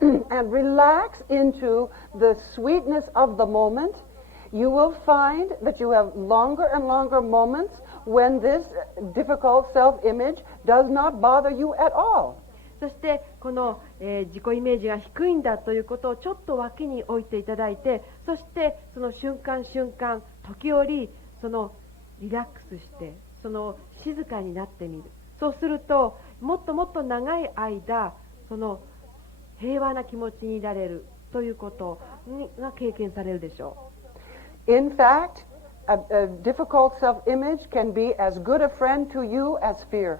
and relax into the sweetness of the moment, you will find that you have longer and longer moments when this difficult self-image does not bother you at all. そしてこの、自己イメージが低いんだということをちょっと脇に置いていただいて、そしてその瞬間瞬間時折そのリラックスしてその静かになってみる。そうするともっともっと長い間その平和な気持ちにいられるということが経験されるでしょう。In fact, a difficult self-image can be as good a friend to you as fear.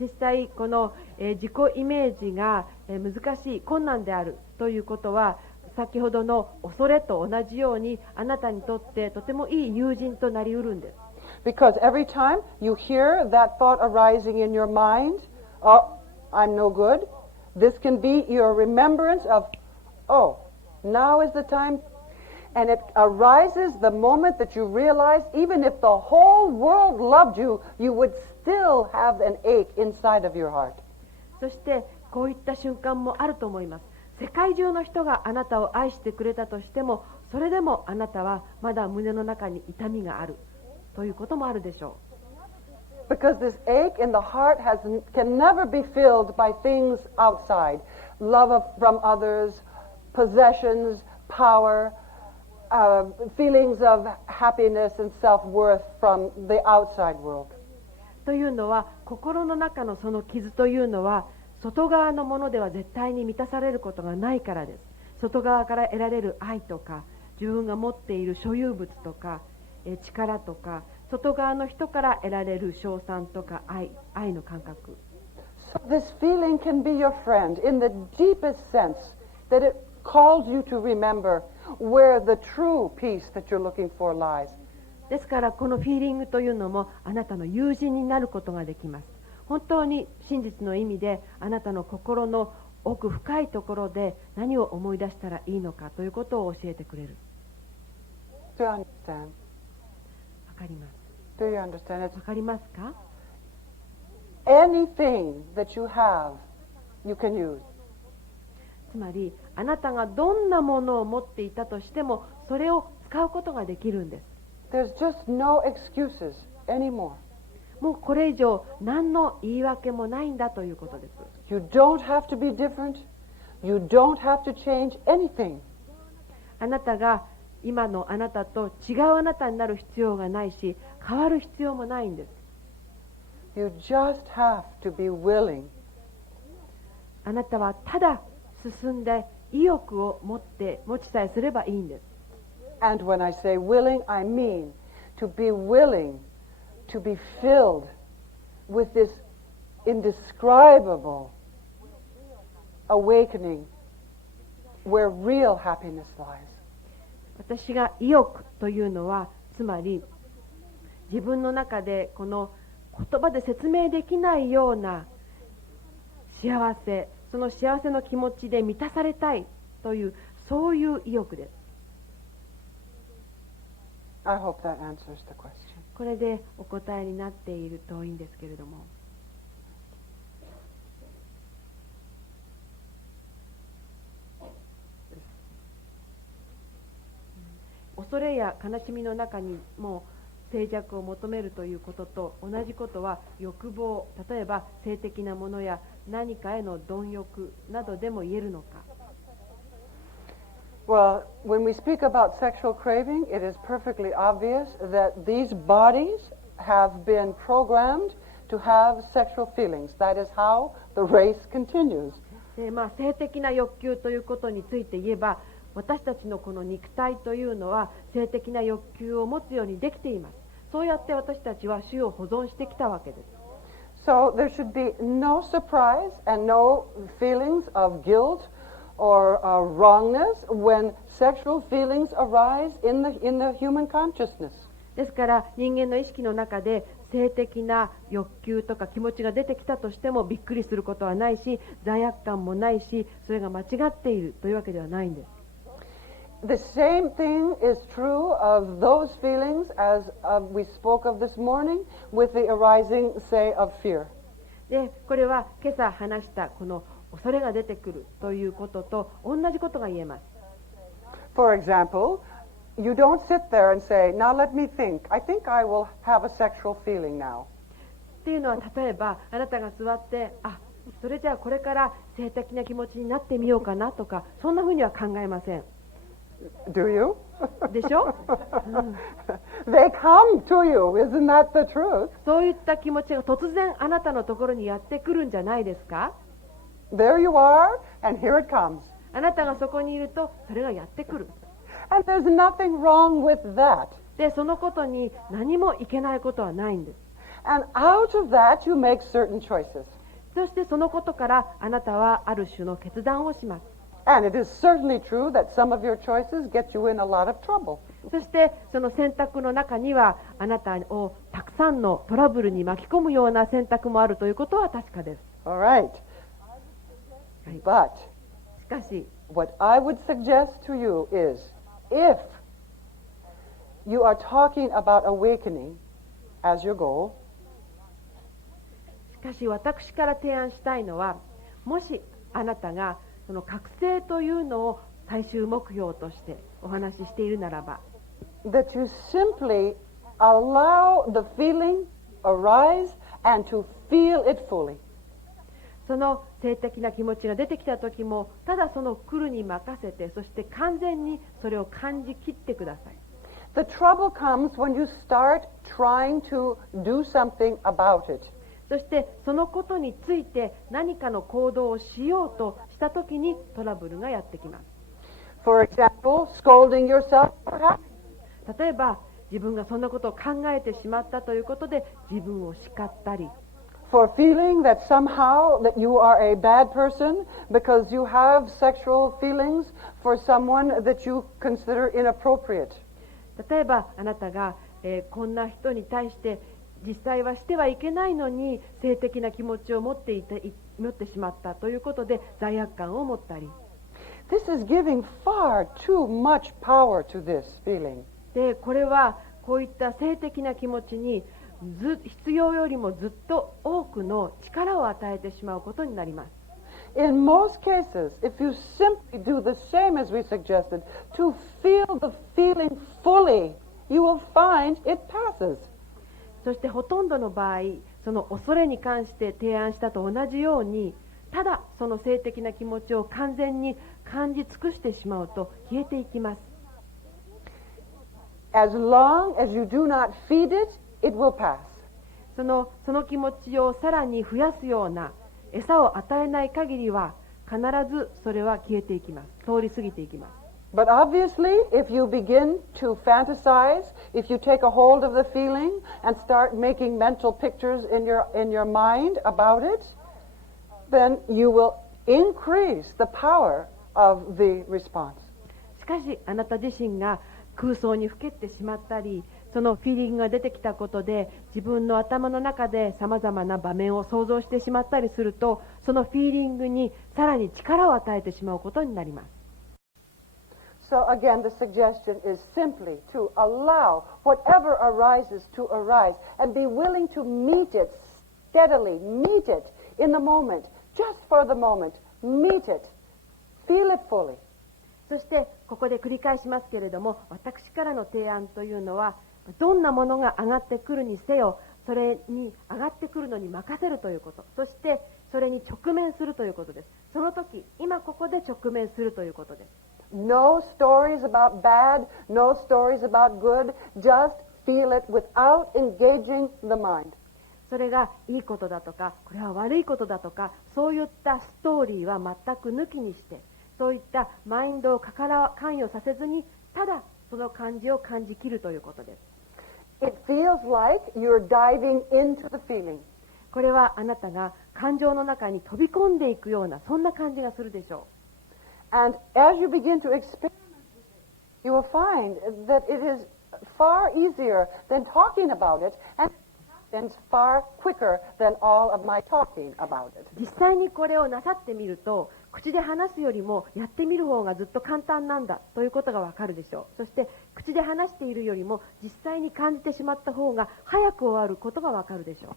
実際この、自己イメージが、難しい困難であるということは先ほどの恐れと同じようにあなたにとってとてもいい友人となりうるんです。Because every time you hear that thought arising in your mind, oh, I'm no good, this can be your remembrance of, oh, now is the time. And it arises the moment that you realize even if the whole world loved you, you would still have an ache inside of your heart. そしてこういった瞬間もあると思います。世界中の人があなたを愛してくれたとしても、それでもあなたはまだ胸の中に痛みがあるということもあるでしょう。Because this ache in the heart can never be filled by things outside. Love from others, possessions, power, feelings of happiness and self-worth from the outside world. というのは心の中のその傷というのは外側のものでは絶対に満たされることがないからです。外側から得られる愛とか自分が持っている所有物とか力とか外側の人から得られる称賛とか愛の感覚。So this feeling can be your friend in the deepest sense that it calls you to remember where the true peace that you're looking for lies. ですからこのフィーリングというのもあなたの友人になることができます。本当に真実の意味であなたの心の奥深いところで何を思い出したらいいのかということを教えてくれる。Do you understand? わかります。Do you understand? わかりますか？ Anything that you have, you can use. つまりあなたがどんなものを持っていたとしてもそれを使うことができるんです。There's just no excuses anymore. もうこれ以上何の言い訳もないんだということです。You don't have to be different. You don't have to change anything. あなたが今のあなたと違うあなたになる必要がないし変わる必要もないんです。You just have to be willing. あなたはただ進んで意欲を持ちさえすればいいんです。And when I say willing, I mean to be willing to be filled with this indescribable awakening where real happiness lies. 私が意欲というのはつまり自分の中でこの言葉で説明できないような幸せ、その幸せの気持ちで満たされたいというそういう意欲です。I hope that answers the question. これでお答えになっているといいんですけれども。恐れや悲しみの中にも静寂を求めるということと同じことは欲望、例えば性的なものや何かへの貪欲などでも言えるのか。Well, when we speak about sexual craving, it is perfectly obvious that these bodies have been programmed to have sexual feelings. That is how the race continues. で性的な欲求ということについて言えば私たちのこの肉体というのは性的な欲求を持つようにできています。そうやって私たちは種を保存してきたわけです。So there should be no surprise and no feelings of guilt or wrongness when sexual feelings arise in the human consciousness. ですから人間の意識の中で性的な欲求とか気持ちが出てきたとしてもびっくりすることはないし罪悪感もないしそれが間違っているというわけではないんです。The same thing is true of those feelings as we spoke of this morning with the arising, say, of fear. でこれは今朝話したこの恐れが出てくるということと同じことが言えます。For example, you don't sit there and say, now let me think. I think I will have a sexual feeling now. っていうのは、例えばあなたが座って、それじゃあこれから性的な気持ちになってみようかなとか、そんなふうには考えません。Do you? でしょ、They come to you. Isn't that the truth? そういった気持ちが突然あなたのところにやってくるんじゃないですか。 There you are, and here it comes. あなたがそこにいるとそれがやってくる。And there's nothing wrong with that. で、そのことに何もいけないことはないんです。And out of that, you make certain choices. そしてそのことからあなたはある種の決断をします。And it is certainly true that some of your choices get you in a lot of trouble. そしてその選択の中にはあなたをたくさんのトラブルに巻き込むような選択もあるということは確かです。All right. But しかし what I would suggest to you is, if you are talking about awakening as your goal, しかし私から提案したいのは、もしあなたがその覚醒というのを最終目標としてお話ししているならば、 that you simply allow the feeling arise and to feel it fully. その性的な気持ちが出てきた時も、ただその来るに任せて、そして完全にそれを感じきってください。 The trouble comes when you start trying to do something about it. そしてそのことについて何かの行動をしようとした時にトラブルがやってきます。 For example, scolding yourself for having. 例えば自分がそんなことを考えてしまったということで自分を叱ったり、 For feeling that somehow that you are a bad person because you have sexual feelings for someone that you consider inappropriate. 例えばあなたが、こんな人に対して実際はしてはいけないのに性的な気持ちを持ってしまったということで罪悪感を持ったり、 This is giving far too much power to this feeling. でこれはこういった性的な気持ちに必要よりもずっと多くの力を与えてしまうことになります。 In most cases, if you simply do the same as we suggested, to feel the feeling fully, you will find it passes. そしてほとんどの場合、その恐れに関して提案したと同じように、ただその性的な気持ちを完全に感じ尽くしてしまうと消えていきます。 As long as you do not feed it, it will pass. その気持ちをさらに増やすような餌を与えない限りは必ずそれは消えていきます。通り過ぎていきます。 But obviously, if you begin to fantasize, if you take a hold of the feeling and start making mental pictures in your mind about it, then you will increase the power of the response. しかしあなた自身が空想にふけってしまったり、そのフィーリングが出てきたことで自分の頭の中でさまざまな場面を想像してしまったりすると、そのフィーリングにさらに力を与えてしまうことになります。 So again, the suggestion is simply to allow whatever arises to arise and be willing to meet it steadily, meet it in the moment, just for the moment, meet it, feel it fully. そしてここで繰り返しますけれども、私からの提案というのは、どんなものが上がってくるにせよ、それに上がってくるのに任せるということ、そしてそれに直面するということです。その時、今ここで直面するということです。 No stories about bad, no stories about good, just feel it without engaging the mind. それがいいことだとか、これは悪いことだとか、そういったストーリーは全く抜きにして、そういったマインドを関与させずに、ただその感じを感じきるということです。 It feels like you're diving into the feeling. これはあなたが感情の中に飛び込んでいくような、そんな感じがするでしょう。 And as you begin to experiment with it, you will find that it is far easier than talking about it, and it's far quicker than all of my talking about it. 実際にこれをなさってみると、口で話すよりもやってみる方がずっと簡単なんだということがわかるでしょう。そして口で話しているよりも実際に感じてしまった方が早く終わることがわかるでしょ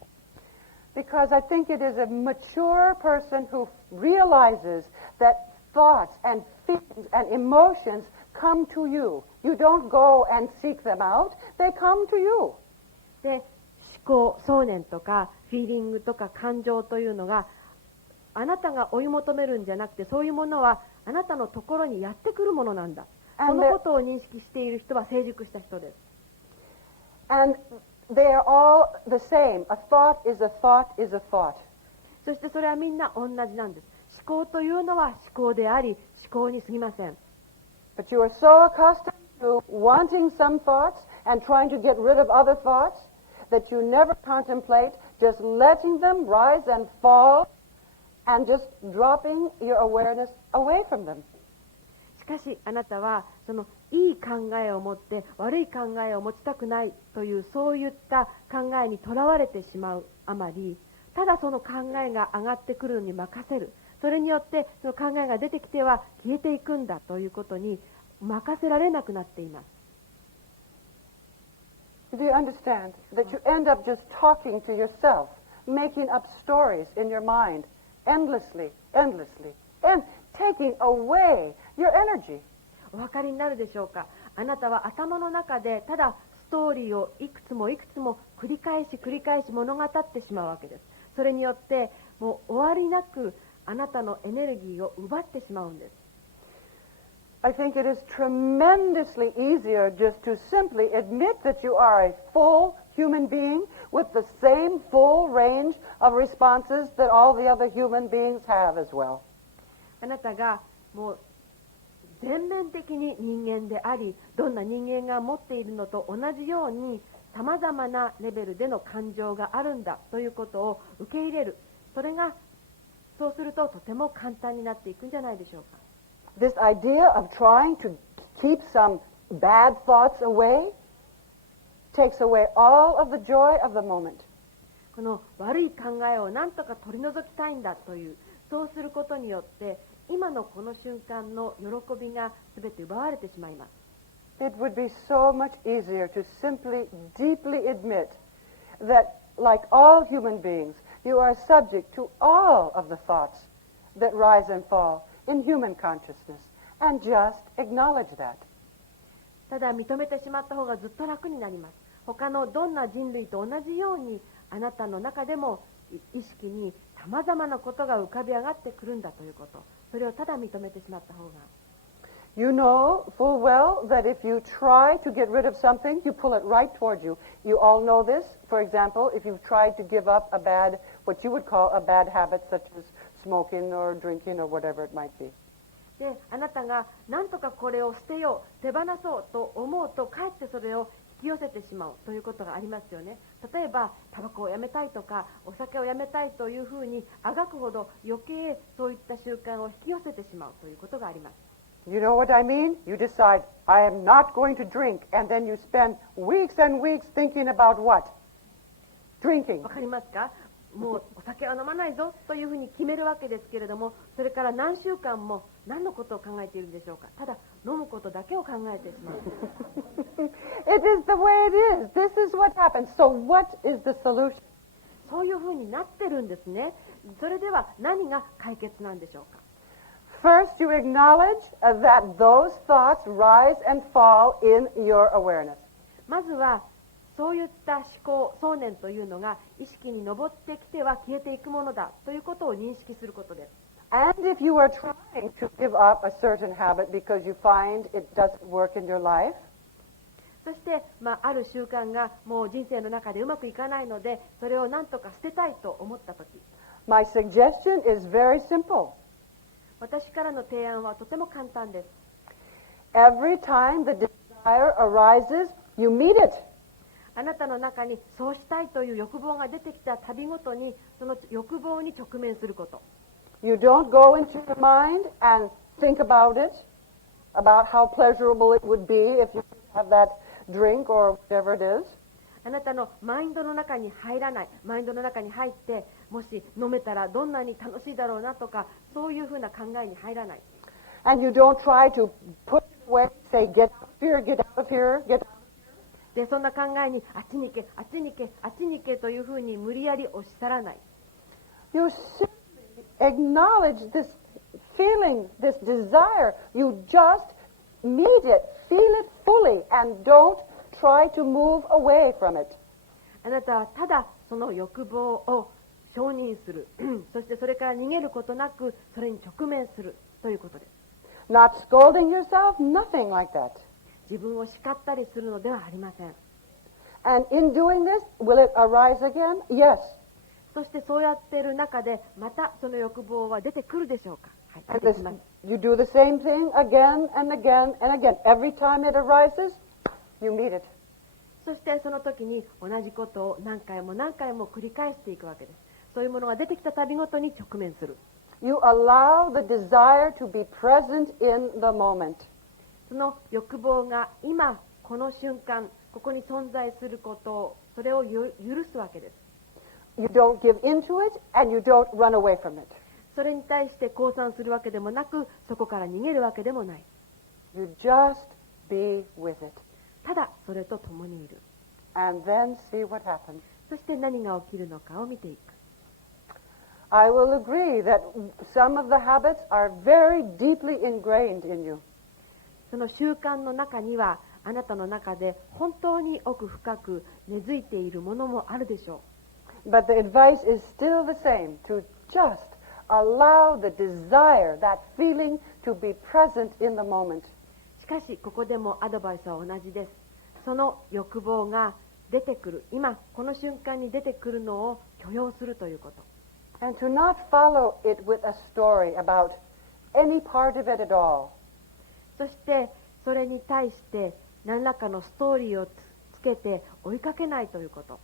う。Because I think it is a mature person who realizes that thoughts and feelings and emotions come to you. You don't go and seek them out. They come to you. で、思考、想念とかフィーリングとか感情というのがあなたが追い求めるんじゃなくて、そういうものはあなたのところにやってくるものなんだ。そのことを認識している人は成熟した人です。And they are all the same. A thought is a thought is a thought. そしてそれはみんな同じなんです。思考というのは思考であり、思考に過ぎません。But you are so accustomed to wanting some thoughts and trying to get rid of other thoughts that you never contemplate just letting them rise and fall and just dropping your awareness away from them. しかしあなたはそのいい考えを持って悪い考えを持ちたくないというそういった考えにとらわれてしまうあまり、ただその考えが上がってくるのに任せる、それによってその考えが出てきては消えていくんだということに任せられなくなっています。Do you understand that you end up just talking to yourself, making up stories in your mind endlessly, and taking away your energy? お分かりになるでしょうか。あなたは頭の中でただストーリーをいくつも繰り返し物語ってしまうわけです。それによってもう終わりなくあなたのエネルギーを奪ってしまうんです。I think it is tremendously easier just to simply admit that you are a full human being with the same full range of responses that all the other human beings have as well. あなたがもう全面的に人間であり、どんな人間が持っているのと同じように様々なレベルでの感情があるんだということを受け入れる。そうするととても簡単になっていくんじゃないでしょうか。This idea of trying to keep some bad thoughts away takes away all of the joy of the moment. この悪い考えを何とか取り除きたいんだという、そうすることによって今のこの瞬間の喜びが全て奪われてしまいます。It would be so much easier to simply deeply admit that, like all human beings, you are subject to all of the thoughts that rise and fall in human consciousness, and just acknowledge that. ただ認めてしまった方がずっと楽になります。他のどんな人類と同じようにあなたの中でも意識に様々なことが浮かび上がってくるんだということ、それをただ認めてしまった方が。You know full well that if you try to get rid of something, you pull it right toward you. You all know this. For example, if you've tried to give up what you would call a bad habit, such as smoking or drinking or whatever it might be. で、あなたが何とかこれを捨てよう、手放そうと思うと、かえってそれを引き寄せてしまうということがありますよね。例えばタバコをやめたいとかお酒をやめたいというふうにあがくほど余計そういった習慣を引き寄せてしまうということがあります。You know what I mean? You decide, I am not going to drink, and then you spend weeks and weeks thinking about what? Drinking. わかりますか？もうお酒は飲まないぞというふうに決めるわけですけれども、それから何週間も何のことを考えているんでしょうか。ただ飲むことだけを考えてしまう。It is the way it is. This is what happens. So what is the solution? そういうふうになってるんですね。それでは何が解決なんでしょうか。First, you acknowledge that those thoughts rise and fall in your awareness. まずはそういった思考、想念というのが意識に上ってきては消えていくものだということを認識することです。And if you are trying to give up a certain habit because you find it doesn't work in your life, そして、ある習慣がもう人生の中でうまくいかないので、それを何とか捨てたいと思ったとき、my suggestion is very simple. 私からの提案はとても簡単です。Every time the desire arises, you meet it. あなたの中にそうしたいという欲望が出てきたたびごとに、その欲望に直面すること。You don't go into your mind and think about it, about how pleasurable it would be if you have that drink or whatever it is. あなたのマインドの中に入らない、マインドの中に入って、もし飲めたらどんなに楽しいだろうなとか、そういうふうな考えに入らない。And you don't try to put it away, say, get out of here, get out of here, get out of here. で、そんな考えにあっちに行け、あっちに行け、あっちに行けというふうに無理やり押し去らない。You simply acknowledge this feeling, this desire. You just meet it, feel it fully, and don't try to move away from it. あなたはただその欲望を承認するそしてそれから逃げることなくそれに直面するということです。 Not scolding yourself, nothing like that. 自分を叱ったりするのではありません。 And in doing this, will it arise again? Yes. そしてそうやっている中でまたその欲望は出てくるでしょうか。はい、 And 出て this, きます。 you do the same thing again and again and again. Every time it arises, you meet it. そしてその時に同じことを何回も何回も繰り返していくわけです。そういうものが出てきたたびごとに直面する。 You allow the desire to be present in the moment. その欲望が今この瞬間ここに存在することをそれを許すわけです。 You don't give into it and you don't run away from it. それに対して降参するわけでもなくそこから逃げるわけでもない。 You just be with it. ただそれと共にいる。 And then see what happens. そして何が起きるのかを見ていく。 I will agree that some of the habits are very deeply ingrained in you. その習慣の中にはあなたの中で本当に奥深く根付いているものもあるでしょう。 But the advice is still the same, to just allow the desire, that feeling to be present in the moment. しかしここでもアドバイスは同じです。その欲望が出てくる今この瞬間に出てくるのを許容するということ。 And to not follow it with a story about any part of it at all. そしてそれに対して何らかのストーリーをつけて追いかけないということ。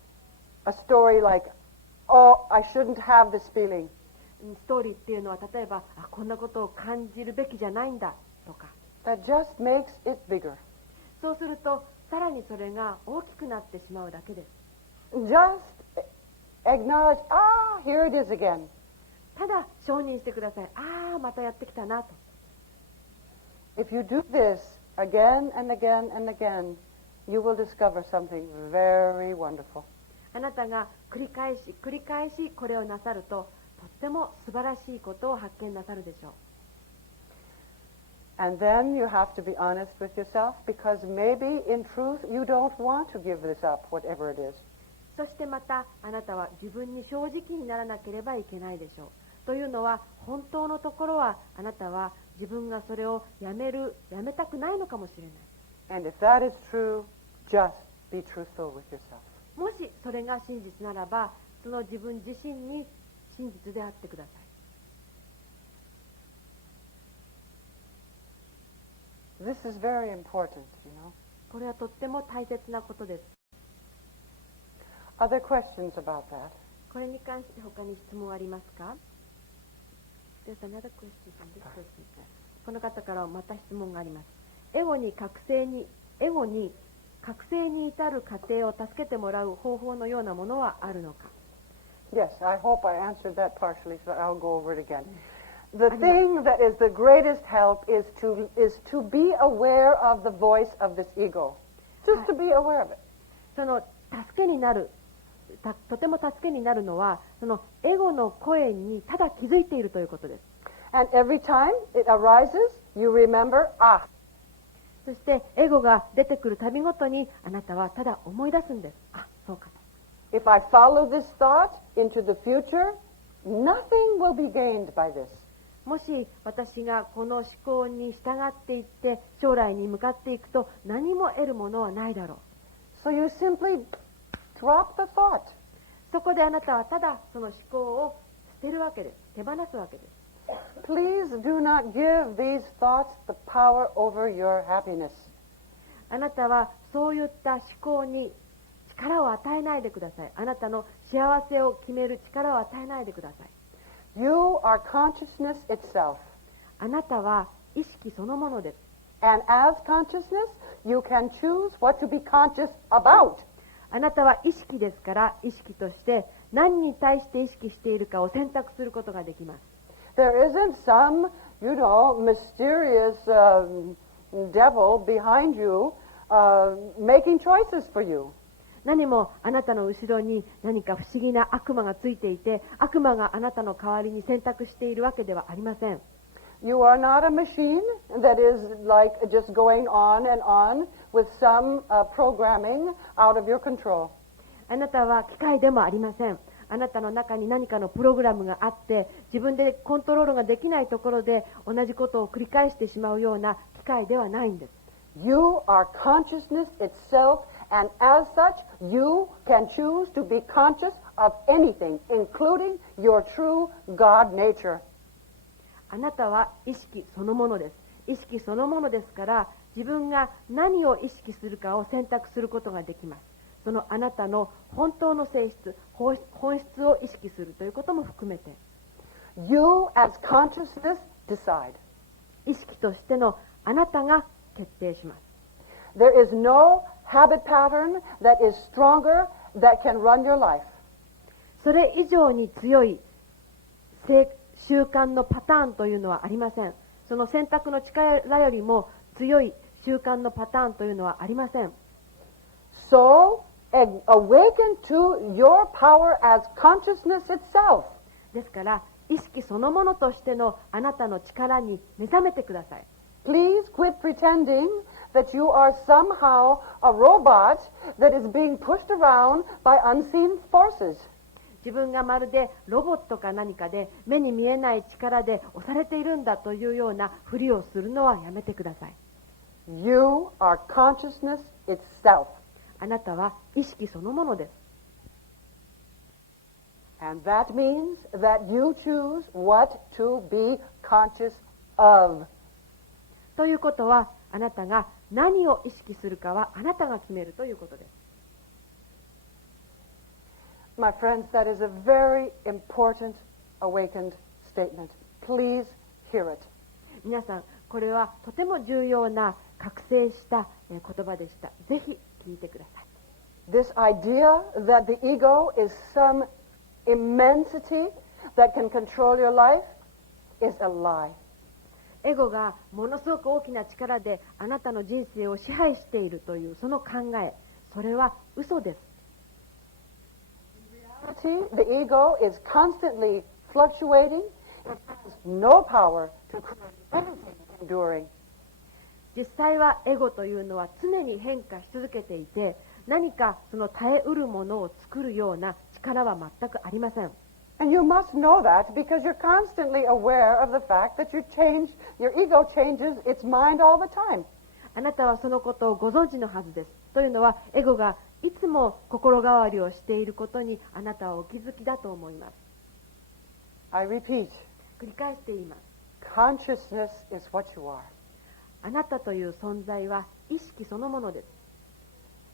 A story like, oh, I shouldn't have this feeling. ストーリーっていうのは例えばこんなことを感じるべきじゃないんだとか。 That just makes it bigger. そうするとさらにそれが大きくなってしまうだけです。 Just acknowledge, here it is again. ただ承認してください。またやってきたなと。 If you do this again and again and again, you will discover something very wonderful. あなたが繰り返し繰り返しこれをなさるととっても素晴らしいことを発見なさるでしょう。 And then you have to be honest with yourself, because maybe in truth you don't want to give this up, whatever it is. そしてまたあなたは自分に正直にならなければいけないでしょう。というのは本当のところはあなたは自分がそれをやめたくないのかもしれない。 And if that is true, just be truthful with yourself. もしそれが真実ならばその自分自身に真実であってください。 This is very important, you know. これはとっても大切なことです。 Other questions about that? これに関して他に質問ありますか？ There's another question from this person. この方からまた質問があります。エゴに覚醒に至る過程を助けてもらう方法のようなものはあるのか？ Yes, I hope I answered that partially, so I'll go over it again. The thing that is the greatest help is to be aware of the voice of this ego. Just to be aware of it. その助けになるとても助けになるのはそのエゴの声にただ気づいているということです。 And every time it arises, you remember, そしてエゴが出てくるたびごとにあなたはただ思い出すんです。そうかと。 if I follow this thought into the future, nothing will be gained by this. もし私がこの思考に従っていって将来に向かっていくと何も得るものはないだろう。 So you simply drop the thought. そこであなたはただその思考を捨てるわけです。手放すわけです。 Please do not give these thoughts the power over your happiness. あなたはそういった思考に力を与えないでください。あなたの幸せを決める力を与えないでください。 You are consciousness itself. あなたは意識そのものです。 And as consciousness, you can choose what to be conscious about. あなたは意識ですから意識として何に対して意識しているかを選択することができます。 There isn't some, mysterious devil behind you making choices for you. 何もあなたの後ろに何か不思議な悪魔がついていて、悪魔があなたの代わりに選択しているわけではありません。You are not a machine that is like just going on and on with some programming out of your control. あなたは機械でもありません。あなたの中に何かのプログラムがあって、自分でコントロールができないところで同じことを繰り返してしまうような機械ではないんです。You are consciousness itself, and as such, you can choose to be conscious of anything, including your true God nature. あなたは意識そのものです。意識そのものですから、自分が何を意識するかを選択することができます。そのあなたの本当の性質、本質を意識するということも含めて、You as consciousness decide. 意識としてのあなたが決定します。There is no habit pattern that is stronger that can run your life. それ以上に強い習慣のパターンというのはありません。その選択の力よりも強い習慣のパターンというのはありません。So, awaken to your power as consciousness itself. ですから意識そのものとしてのあなたの力に目覚めてください。Please quit pretending that you are somehow a robot that is being pushed around by unseen forces. 自分がまるでロボットか何かで目に見えない力で押されているんだというようなふりをするのはやめてください。You are consciousness itself. あなたは意識そのものです。And that means that you choose what to be conscious of. ということは、あなたが何を意識するかはあなたが決めるということです。My friends, that is a very important awakened statement. Please hear it. 皆さん、これはとても重要な覚醒した言葉でした。ぜひ聞いてください。This idea that the ego is some immensity that can control your life is a lie. エゴがものすごく大きな力であなたの人生を支配しているというその考え、それは嘘です。The ego is constantly fluctuating. It has no power to create anything enduring. 実際はエゴというのは常に変化し続けていて、何かその耐えうるものを作るような力は全くありません。And you must know that because you're constantly aware of the fact that your ego changes its mind all the time. あなたはそのことをご存知のはずです。というのは、エゴがいつも心変わりをしていることにあなたはお気づきだと思います。I repeat, 繰り返して言います。consciousness is what you are. あなたという存在は意識そのものです。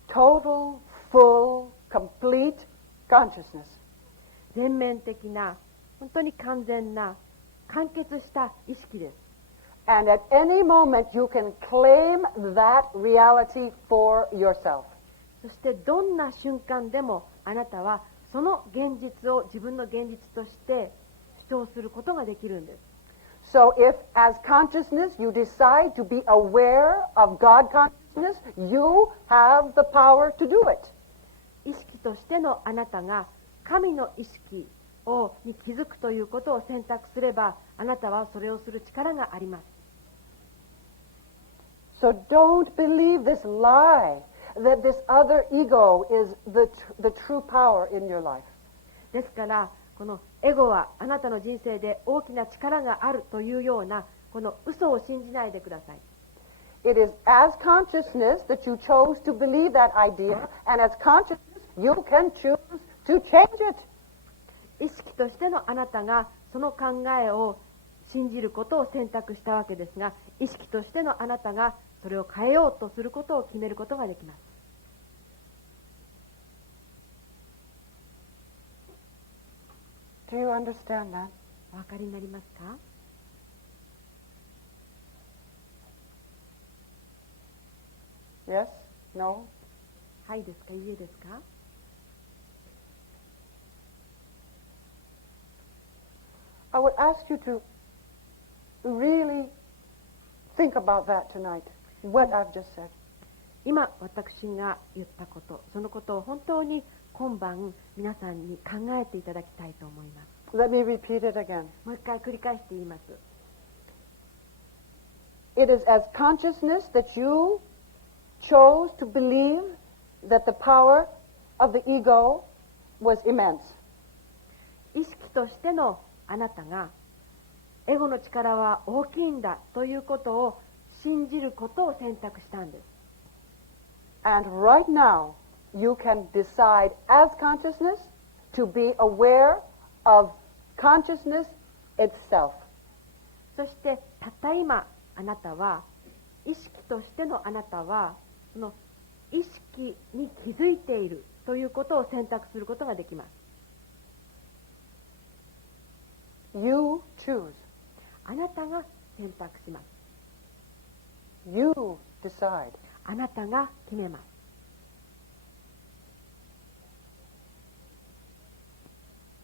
Total, full, complete consciousness. 全面的な、本当に完全な、完結した意識です。And at any moment you can claim that reality for yourself. そしてどんな瞬間でもあなたはその現実を自分の現実として主張することができるんです。So if as consciousness you decide to be aware of God consciousness, you have the power to do it. 意識としてのあなたが神の意識に気づくということを選択すれば、あなたはそれをする力があります。So don't believe this lie that this other ego is the true power in your life. ですからこのエゴはあなたの人生で大きな力があるというようなこの嘘を信じないでください。It is as consciousness that you chose to believe that idea, and as consciousness you can choose to change it. 意識としてのあなたがその考えを信じることを選択したわけですが、意識としてのあなたがそれを変えようとすることを決めることができます。Do you understand that? お分かりになりますか？ Yes? No? はいですか？いいえですか？ I would ask you to really think about that tonight, what I've just said. 今私が言ったこと、そのことを本当に今晩皆さんに考えていただきたいと思います。 Let me repeat it again. もう一回繰り返して言います。 It is as consciousness that you chose to believe that the power of the ego was immense. 意識としてのあなたがエゴの力は大きいんだということを信じることを選択したんです。 And right now, you can decide as consciousness to be aware of consciousness itself. そしてたった今あなたは意識としてのあなたはその意識に気づいているということを選択することができます。 You choose. あなたが選択します。 You decide. あなたが決めます。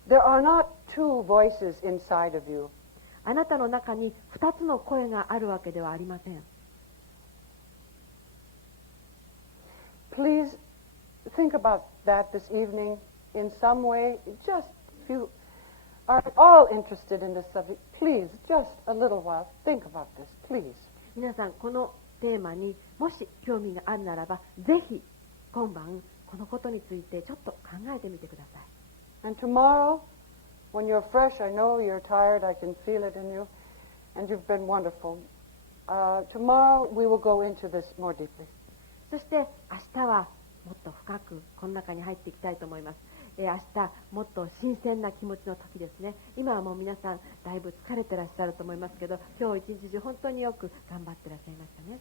There are not two voices inside of you. あなたの中に2つの声があるわけではありません。 Please think about that this evening in some way. Just if you are at all interested in this subject, please, just a little while, think about this, please. 皆さんこのテーマにもし興味があるならばぜひ今晩このことについてちょっと考えてみてください。 And tomorrow, when you're fresh, I know you're tired, I can feel it in you, and you've been wonderful. Tomorrow we will go into this more deeply. そして明日はもっと深くこの中に入っていきたいと思います。明日もっと新鮮な気持ちの時ですね。今はもう皆さんだいぶ疲れてらっしゃると思いますけど、今日一日中本当によく頑張ってらっしゃいましたね。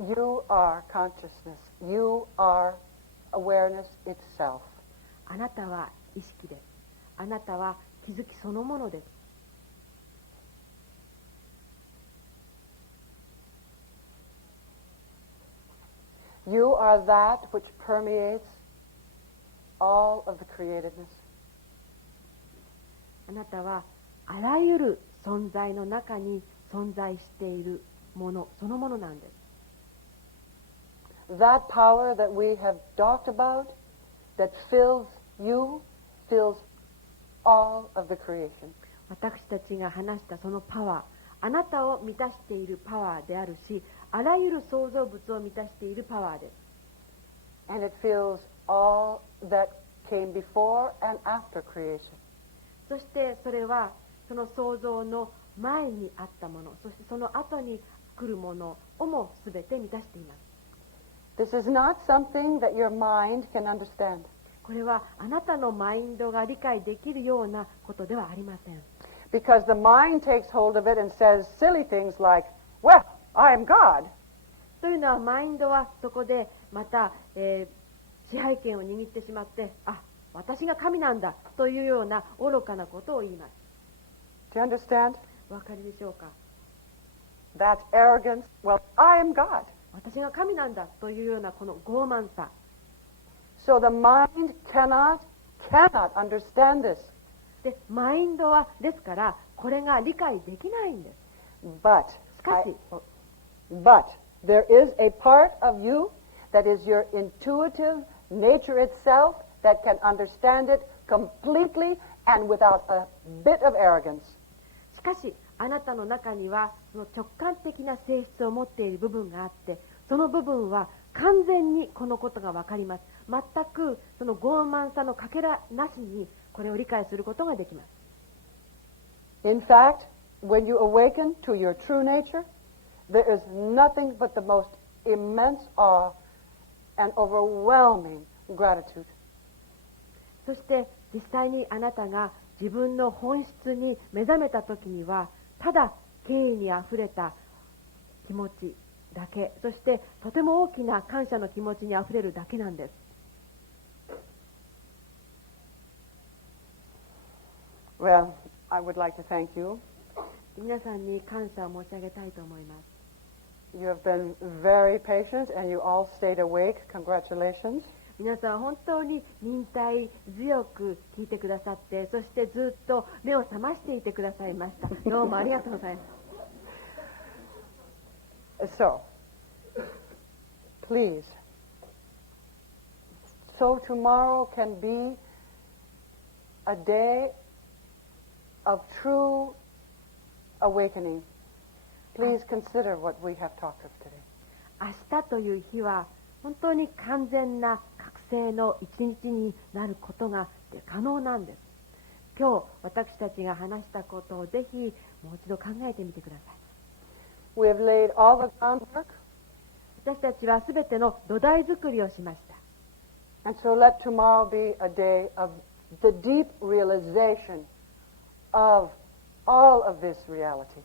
You are consciousness. You are awareness itself. あなたは意識です。あなたは気づきそのものです。 You are that which permeates all of the createdness. あなたはあらゆる存在の中に存在しているものそのものなんです。 That power that we have talked about, that fills you, fills all of the creation. 私たちが話したそのパワー、あなたを満たしているパワーであるし、あらゆる創造物を満たしているパワーです。 And it fills all that came before and after creation. そしてそれはその創造の前にあったもの、そしてその後に来るものをもすべて満たしています。 This is not something that your mind can understand. これはあなたのマインドが理解できるようなことではありません。 Because the mind takes hold of it and says silly things like, well, I am God. というのはマインドはそこでまた、支配権を握ってしまって、あ、私が神なんだというような愚かなことを言います。 Do you understand? お分かりでしょうか。 That arrogance, well, I am God. 私が神なんだというようなこの傲慢さ。 So the mind cannot understand this. で、マインドはですからこれが理解できないんです。 But, しかし、 but there is a part of you that is your intuitive nature itself that can understand it completely and without a bit of arrogance. しかしあなたの中にはその直感的な性質を持っている部分があって、その部分は完全にこのことが分かります。全くその傲慢さのかけらなしにこれを理解することができます。 In fact, when you awaken to your true nature, there is nothing but the most immense awe and overwhelming gratitude. そして実際にあなたが自分の本質に目覚めた時にはただ敬意にあふれた気持ちだけ、そしてとても大きな感謝の気持ちにあふれるだけなんです。 Well, I would like to thank you. 皆さんに感謝を申し上げたいと思います。 You have been very patient and you all stayed awake. Congratulations. 皆さん本当に忍耐強く聞いてくださって、そしてずっと目を覚ましていてくださいました。どうもありがとうございます。So, please, so tomorrow can be a day of true awakening. Please consider what we have talked of today. 明日という日は本当に完全な覚醒の一日になることが可能なんです。今日私たちが話したことをぜひもう一度考えてみてください。We have laid all the groundwork, 私たちはすべての土台作りをしました。 and so let tomorrow be a day of the deep realization of all of this reality.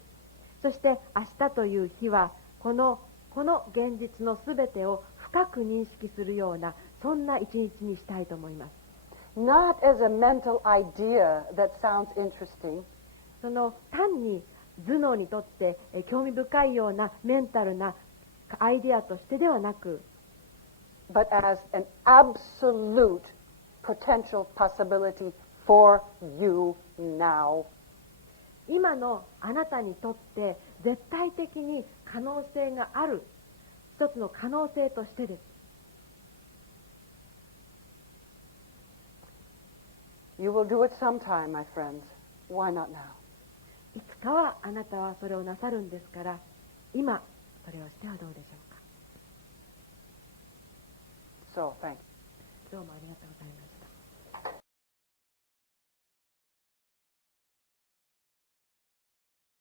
そして明日という日はこの現実のすべてを深く認識するようなそんな一日にしたいと思います。 Not as a mental idea that sounds interesting, その単に頭脳にとって興味深いようなメンタルなアイデアとしてではなく、 but as an absolute potential possibility for you now. 今のあなたにとって絶対的に可能性がある一つの可能性としてです。 You will do it sometime, my friends. Why not now? いつかはあなたはそれをなさるんですから、今それをしてはどうでしょうか。 So, thank you. どうもありがとうございました。